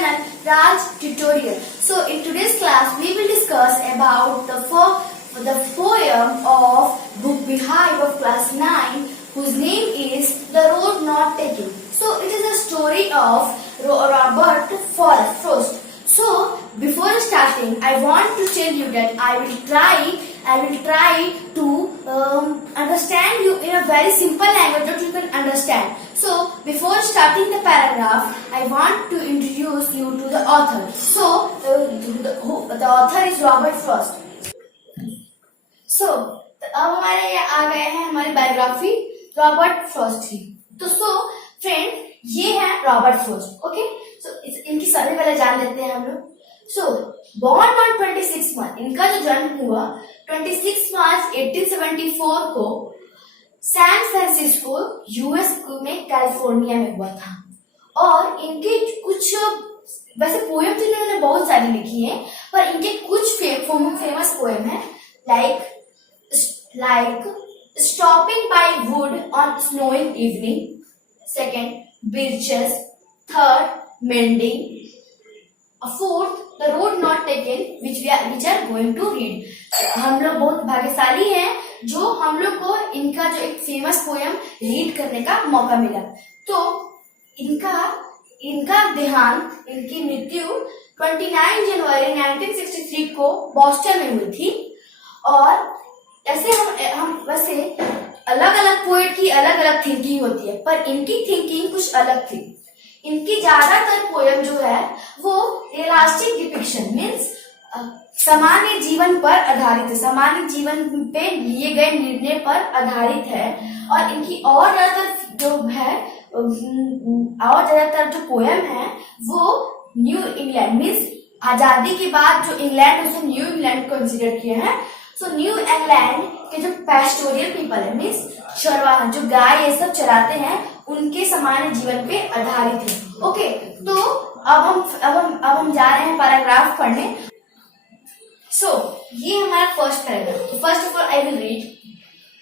channel Raj Tutorial. So in today's class we will discuss about the poem of book Beehive of class 9 whose name is The Road Not Taken. So it is a story of Robert Frost. So before starting I want to tell you that I will try to understand you in a very simple language that you can understand. So before starting the paragraph, I want to introduce you to the author. So the author is Robert Frost. So अब हमारे आ गए हैं हमारी biography Robert Frost की. तो friend ये है Robert Frost. Okay, सो इनकी सभी पहले जान लेते हैं हम लोग. सो born on 26 मार्च, इनका जो जन्म हुआ 26 मार्च 1874 को सैन फ्रांसिस्को यूएस में कैलिफोर्निया में हुआ था. और इनके कुछ वैसे पोएम तो इन्होंने बहुत सारी लिखी है, पर इनके कुछ फेमस पोएम है like Stopping by Wood on Snowing Evening, second Birches, third Mending, fourth The Road Not Taken, which are going to read. हम लोग बहुत भाग्यशाली हैं जो हम लोग को इनका जो एक फेमस पोएम रीड करने का मौका मिला. तो इनका देहांत, इनकी मृत्यु 29 जनवरी 1963 को बॉस्टन में हुई थी. और ऐसे हम वैसे अलग अलग पोएट की अलग अलग थिंकिंग होती है, पर इनकी थिंकिंग कुछ अलग थी. इनकी ज्यादातर पोएम जो है वो रियलिस्टिक डिपिक्शन मीन्स सामान्य जीवन पर आधारित है, सामान्य जीवन पे लिए गए निर्णय पर आधारित है. और इनकी और ज्यादातर जो पोएम है वो न्यू इंग्लैंड मीन्स आजादी के बाद जो इंग्लैंड उसे न्यू इंग्लैंड कंसिडर किया है. सो न्यू इंग्लैंड के जो पैस्टोरियल पीपल है मीन्स चरवाहा जो गाय ये सब चराते हैं उनके सामान्य जीवन पे आधारित है. ओके, तो अब हम जा रहे हैं पैराग्राफ पढ़ने. सो ये हमारा first paragraph. First of all I will read.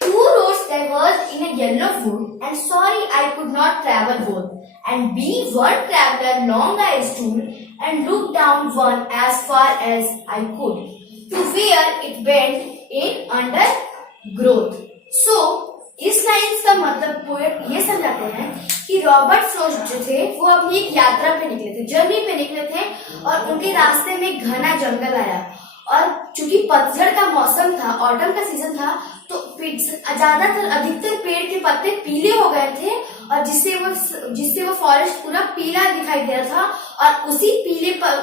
Two roads diverged in a yellow wood, and sorry I could not travel both. And being one traveler, long I stood and looked down one as far as I could, to where it went in undergrowth. So इस lines का मतलब poet ये समझाते हैं कि Robert Frost जो थे वो अपनी एक यात्रा पे निकले थे, जर्नी पे निकले थे, और उनके रास्ते में घना जंगल आया. और चूंकि पतझड़ का मौसम था, ऑटम का सीजन था, तो ज्यादातर अधिकतर पेड़ के पत्ते पीले हो गए थे, और जिससे वो फॉरेस्ट पूरा पीला दिखाई दे रहा था. और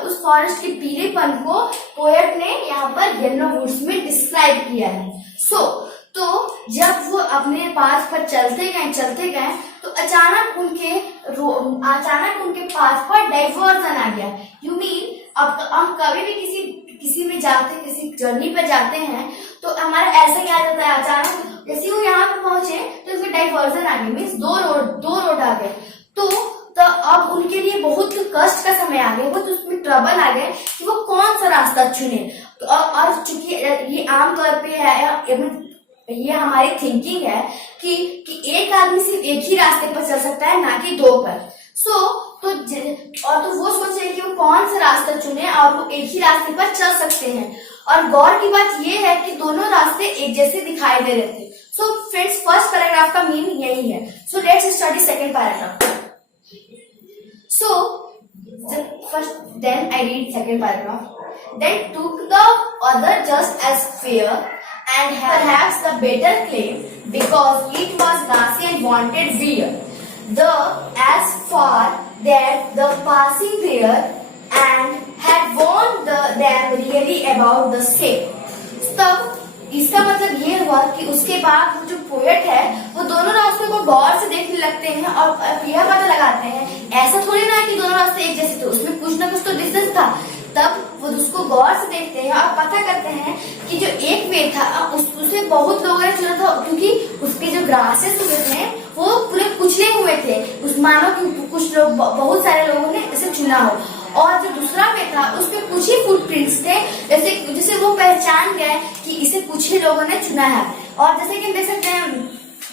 उस फॉरेस्ट के पीलेपन को पोएट ने यहाँ पर येलो वुड्स में डिस्क्राइब किया है. तो जब वो अपने पाथ पर चलते गए तो अचानक उनके पाथ पर डाइवर्जन आ गया. यू मीन अब हम कभी भी किसी में जाते, किसी जर्नी पर जाते हैं तो हमारा ऐसा क्या होता है, अचानक जैसे वो यहाँ पे पहुंचे तो उसमें डाइवर्जन आ गया मीन्स दो रोड आ गए. तो अब उनके लिए बहुत कष्ट का समय आ गया, बहुत उसमें ट्रबल आ गए कि वो कौन सा रास्ता चुने. और चूंकि ये आमतौर पे है, ये हमारी थिंकिंग है कि एक आदमी सिर्फ एक ही रास्ते पर चल सकता है, ना कि दो पर. तो वो सोच रहे कि वो कौन सा रास्ता चुने और वो एक ही रास्ते पर चल सकते हैं. और गौर की बात ये है कि दोनों रास्ते एक जैसे दिखाई दे रहे थे. सो फ्रेंड्स, फर्स्ट पैराग्राफ का मीनिंग यही है. So let's study second paragraph. So then I read second paragraph. Then took the other just as fair and perhaps the better claim because it was grassy and wanted wear. As far that the passing there and had warned them really about the same. तब इसका मतलब ये हुआ कि उसके बाद जो poet है वो दोनों रास्तों को गौर से देखने लगते हैं और यह पता लगाते हैं, ऐसा थोड़ी ना कि दोनों रास्ते एक जैसे थे, उसमें कुछ ना कुछ तो डिफरेंस था. तब वो उसको गौर से देखते हैं और पता करते हैं कि जो एक वे था उसे बहुत लोगों ने चुना था, क्योंकि उसके जो ग्रासेस हुए थे वो पूरे कुचले हुए थे. उस मानो कि कुछ लोग, बहुत सारे लोगों ने इसे चुना हो. और जो दूसरा वे था उसमें कुछ ही फुटप्रिंट्स थे, जैसे वो पहचान गए कि इसे कुछ ही लोगों ने चुना है. और जैसे कि देख सकते हैं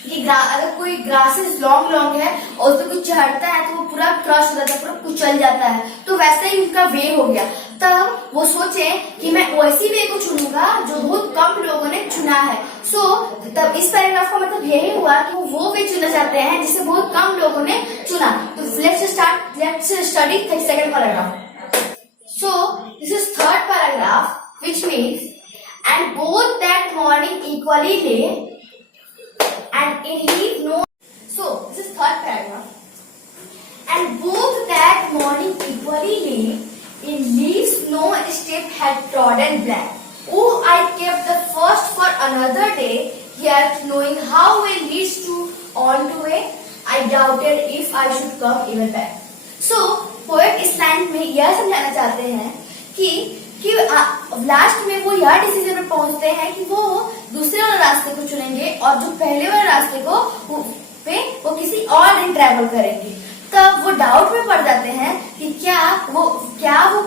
कि अगर कोई ग्रासेस लॉन्ग है और उसमें कुछ चढ़ता है तो वो पूरा क्रश हो जाता है, पूरा कुचल जाता है, तो वैसे ही उनका वे हो गया। तब वो सोचे कि मैं वैसी वे को चुनूंगा जो बहुत कम लोगों ने चुना है। तब इस पैराग्राफ का मतलब यही हुआ कि वो वे चुनना चाहते हैं जिसे बहुत कम लोगों ने चुना। तो let's study second paragraph. So this is third paragraph, which means and both that morning equally lay and in leave no. So this is third paragraph. And both that morning equally lay in leaves no step had trodden black. Oh, I kept the first for another day, yet knowing how well leads to on to way, I doubted if I should come even back. So poet इस line में यह समझाना चाहते हैं कि last में वो यह डिसीजन में पहुंचते हैं कि वो दूसरे वाले रास्ते को चुनेंगे और जो पहले वाले रास्ते को वो किसी और दिन ट्रैवल करेंगे। तब वो डाउट में पड़ जाते हैं कि क्या वो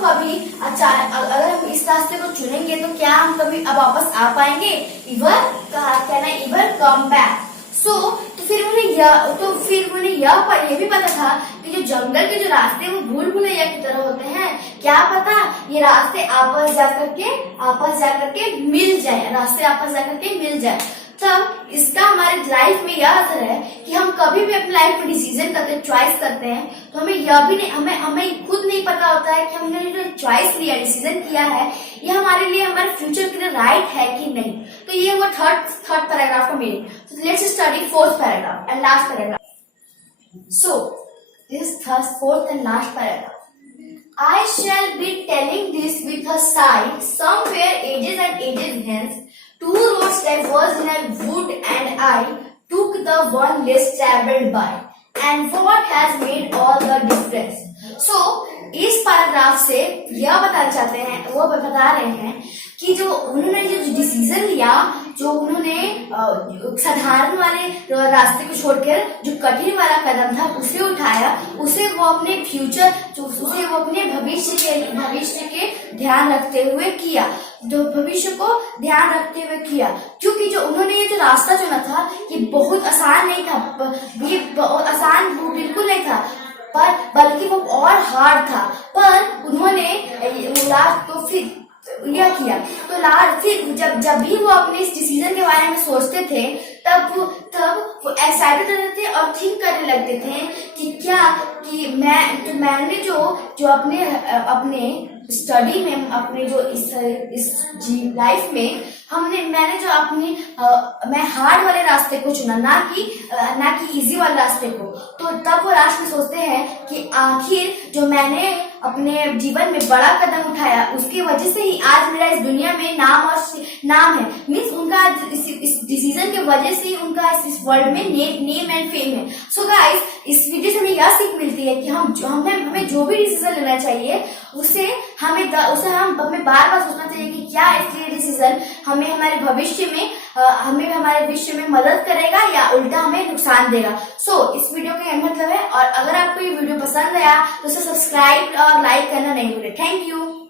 कभी अगर हम इस रास्ते को चुनेंगे तो क्या हम कभी अब वापस आ पाएंगे, can I ever come back. तो फिर उन्हें यह भी पता था कि जो जंगल के जो रास्ते वो भूल भुलैया की तरह होते हैं, क्या पता ये रास्ते आपस जाकर के मिल जाए। तब इसका हमारे लाइफ में यह असर है कि हम कभी भी अपनी लाइफ में डिसीजन करते, चॉइस करते हैं, तो हमें यह भी नहीं, हमें खुद नहीं पता होता है कि हमने जो चॉइस लिया, डिसीजन किया है, ये हमारे लिए, हमारे फ्यूचर के लिए राइट है कि नहीं। तो ये हुआ थर्ड पैराग्राफ का meaning. So let's study fourth paragraph and last paragraph. So this is the fourth and last paragraph. I shall be telling this with a sigh. Somewhere ages and ages hence, two roads diverged in a wood, and I took the one less traveled by. And what has made all the difference? So इस paragraph से यह बताना चाहते हैं, वो बता रहे हैं कि जो उन्होंने जो डिसीजन लिया, जो उन्होंने साधारण वाले रास्ते को छोड़कर जो कठिन वाला कदम था उसे उठाया, उसे वो अपने फ्यूचर, उसे वो अपने भविष्य के ध्यान रखते हुए किया, क्योंकि जो उन्होंने ये जो रास्ता चुना था ये बहुत आसान नहीं था, ये बहुत आसान बिल्कुल नहीं था, बल्कि वो और हार्ड था। पर उन्होंने तो फिर यह किया, तो फिर जब भी वो अपने इस डिसीजन के बारे में सोचते थे तब वो एक्साइटेड रहते थे और थिंक करने लगते थे कि मैंने जो अपने स्टडी में, अपने जो इस लाइफ में मैंने जो मैं हार्ड वाले रास्ते को चुना, ना कि इजी वाले रास्ते को। तो तब वो लास्ट में सोचते हैं कि आखिर जो मैंने अपने जीवन में बड़ा कदम उठाया उसकी वजह से ही आज मेरा इस दुनिया में नाम है। मीन्स उनका इस डिसीजन के वजह से ही उनका इस वर्ल्ड में नेम एंड फेम है। सो गाइस, इस वीडियो से हमें यह सीख मिलती है कि हमें जो भी डिसीजन लेना चाहिए उसे हमें बार बार सोचना चाहिए कि क्या इसके डिसीजन हमें हमारे भविष्य में मदद करेगा या उल्टा हमें नुकसान देगा। इस वीडियो का यह मतलब है, और अगर आपको ये वीडियो पसंद आया तो उसे सब्सक्राइब और लाइक करना नहीं भूलें। Thank you.